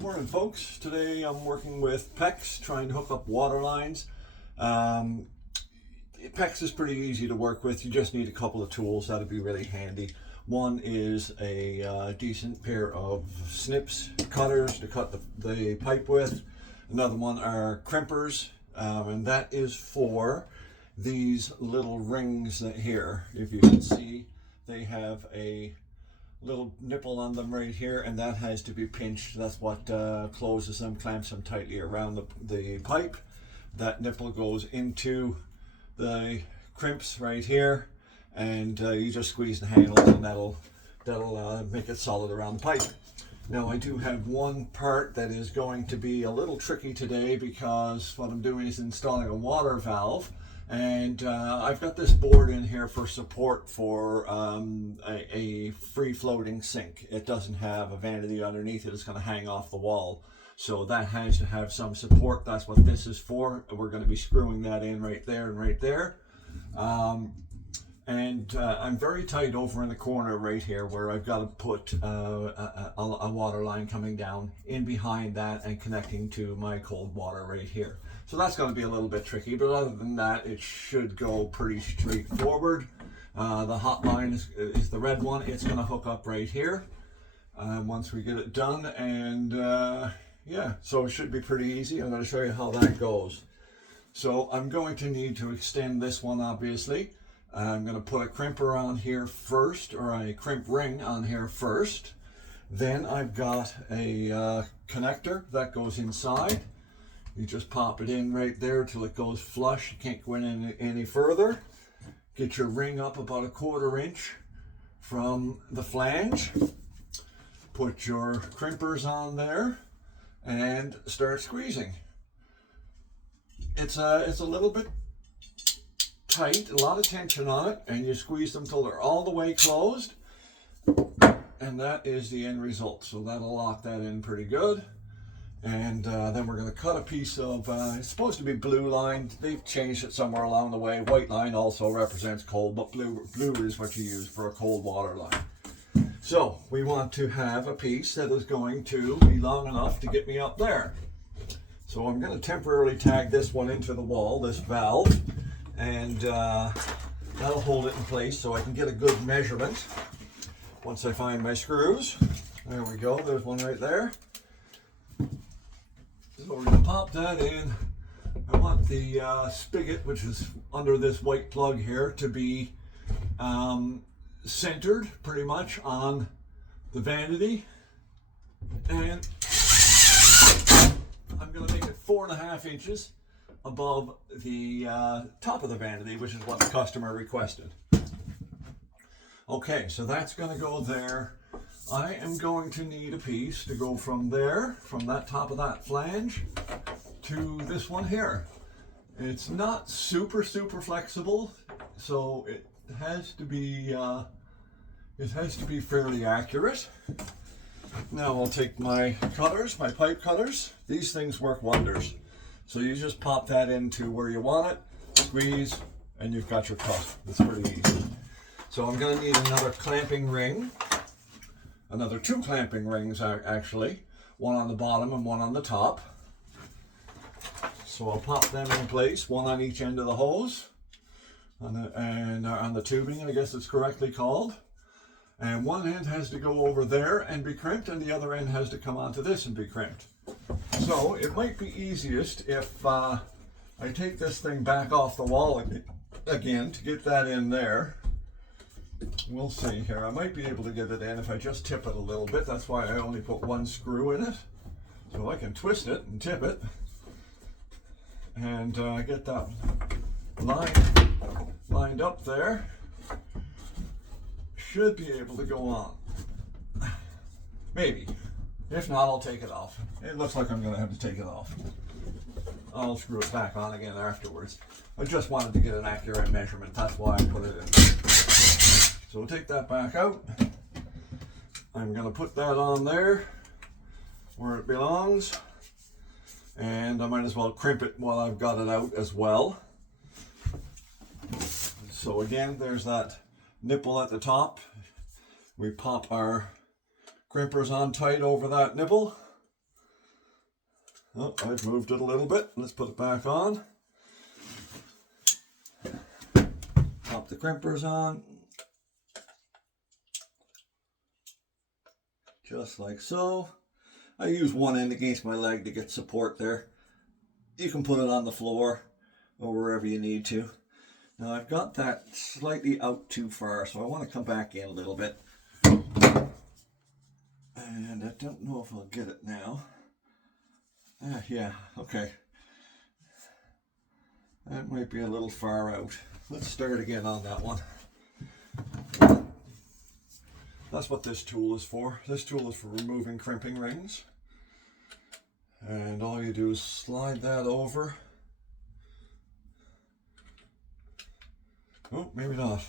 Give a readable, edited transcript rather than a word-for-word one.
Morning folks, today I'm working with PEX trying to hook up water lines. PEX is pretty easy to work with, you just need a couple of tools that'd be really handy. One is a decent pair of snips, cutters to cut the pipe with. Another one are crimpers, and that is for these little rings that here, if you can see, they have a little nipple on them right here, and that has to be pinched. That's what closes them, clamps them tightly around the pipe. That nipple goes into the crimps right here, and you just squeeze the handles, and that'll make it solid around the pipe. Now I do have one part that is going to be a little tricky today, because what I'm doing is installing a water valve. And I've got this board in here for support for a free floating sink. It doesn't have a vanity underneath it, it's going to hang off the wall. So that has to have some support. That's what this is for. We're going to be screwing that in right there and right there. I'm very tight over in the corner right here, where I've got to put a water line coming down in behind that and connecting to my cold water right here. So that's going to be a little bit tricky, but other than that, it should go pretty straightforward. The hot line is the red one. It's going to hook up right here once we get it done. And yeah, so it should be pretty easy. I'm going to show you how that goes. So I'm going to need to extend this one, obviously. I'm going to put a crimper on here first, or a crimp ring on here first. Then I've got a connector that goes inside. You just pop it in right there till it goes flush. You can't go in any further. Get your ring up about 1/4 inch from the flange. Put your crimpers on there and start squeezing. It's a little bit tight, a lot of tension on it, and you squeeze them till they're all the way closed, and that is the end result. So that'll lock that in pretty good. And then we're going to cut a piece of, it's supposed to be blue line. They've changed it somewhere along the way. White line also represents cold, but blue is what you use for a cold water line. So we want to have a piece that is going to be long enough to get me up there. So I'm going to temporarily tag this one into the wall, this valve, and that'll hold it in place so I can get a good measurement once I find my screws. There we go, there's one right there. So we're going to pop that in. I want the spigot, which is under this white plug here, to be centered pretty much on the vanity. And I'm going to make it 4.5 inches above the top of the vanity, which is what the customer requested. Okay, so that's going to go there. I am going to need a piece to go from there, from that top of that flange, to this one here. It's not super flexible, so it has to be fairly accurate. Now I'll take my cutters, my pipe cutters. These things work wonders. So you just pop that into where you want it, squeeze, and you've got your cut. It's pretty easy. So I'm going to need another clamping ring. Another 2 clamping rings actually, one on the bottom and one on the top. So I'll pop them in place, one on each end of the hose, and on the tubing, I guess it's correctly called. And one end has to go over there and be crimped, and the other end has to come onto this and be crimped. So it might be easiest if I take this thing back off the wall again to get that in there. We'll see here. I might be able to get it in if I just tip it a little bit. That's why I only put 1 screw in it. So I can twist it and tip it and get that lined up there. Should be able to go on. Maybe. If not, I'll take it off. It looks like I'm going to have to take it off. I'll screw it back on again afterwards. I just wanted to get an accurate measurement. That's why I put it in. So we'll take that back out. I'm going to put that on there where it belongs. And I might as well crimp it while I've got it out as well. So again, there's that nipple at the top. We pop our crimpers on tight over that nipple. Oh, I've moved it a little bit. Let's put it back on. Pop the crimpers on. Just like so. I use one end against my leg to get support there. You can put it on the floor or wherever you need to. Now I've got that slightly out too far, so I want to come back in a little bit. And I don't know if I'll get it now. Yeah, okay. That might be a little far out. Let's start again on that one. That's what this tool is for. This tool is for removing crimping rings. And all you do is slide that over. Oh, maybe not.